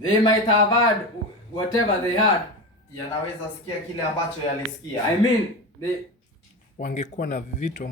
They might have had whatever they had. Yanaweza sikia kile ambacho yalisikia. I mean, wangekuwa na vitu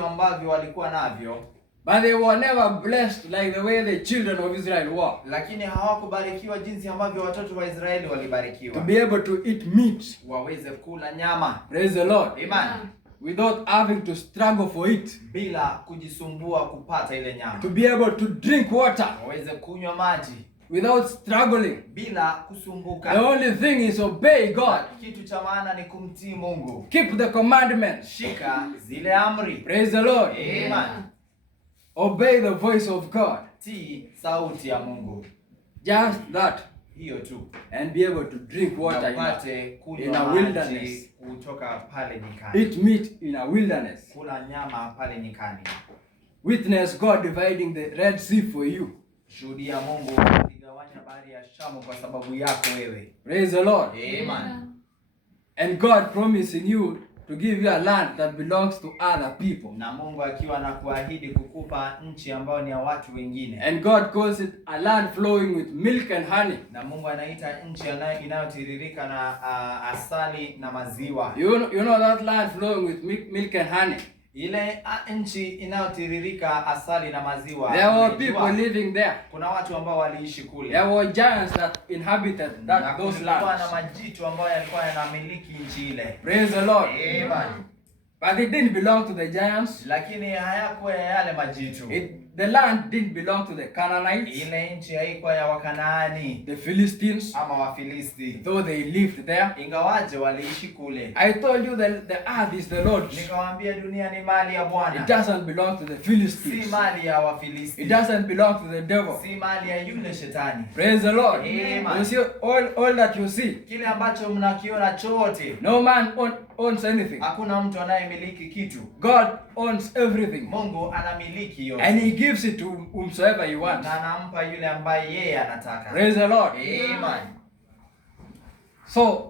ambavyo walikuwa navyo. But they were never blessed like the way the children of Israel were. Lakini hawakubarikiwa jinsi ambavyo watoto wa Israeli walibarikiwa. To be able to eat meat. Waweze kula nyama. Praise the Lord. Amen. Without having to struggle for it. Bila kujisumbua kupata ile nyama. To be able to drink water. Waweze kunywa maji. Without struggling. Bila kusumbuka. The only thing is obey God. Kitu cha maana ni kumtii Mungu. Keep the commandments. Shika zile amri. Praise the Lord. Amen. Obey the voice of God. Tii sauti ya Mungu. Just that. Hiyo tu. And be able to drink water in a wilderness. Kutoka pale nyikani. Eat meat in a wilderness. Kula nyama pale nyikani. Witness God dividing the Red Sea for you. Shuhudia Mungu akigawanya bahari ya Shamu kwa sababu yako wewe. Praise the Lord. Amen. And God promising you to give you a land that belongs to other people. Na Mungu akiwa anakuahidi kukupa nchi ambayo ni ya watu wengine. And God calls it a land flowing with milk and honey. Na Mungu anaita nchi inayotiririka na asali na maziwa. You know that land flowing with milk and honey. Ile nchi inayotiririka asali na maziwa. There were people living there. Kuna watu ambao waliishi kule. There were giants that inhabited those lands. Kuna majitu ambao yalikuwa yanamiliki nchi ile. Praise the Lord. Amen. But it didn't belong to the giants. Lakini hayakuwa yale majitu. The land didn't belong to the Canaanites. Ile nchi haikuwa ya Wakanaani. The Philistines. Ama Wafilisti. Though they lived there. Ingawaje waliishi kule. I told you that the earth is the Lord's. Nikawaambia dunia ni mali ya Bwana. It doesn't belong to the Philistines. Si mali ya Wafilisti. It doesn't belong to the devil. Si mali ya yule shetani. Praise the Lord. Amen. You see all that you see. Kile ambacho mnakiona chote. No man owns anything. Hakuna mtu anayemiliki kitu. God owns everything. Mungu anamiliki yote. And he gives it to whomsoever he wants. Na anampa yule ambaye yeye anataka. Praise the Lord. Amen. So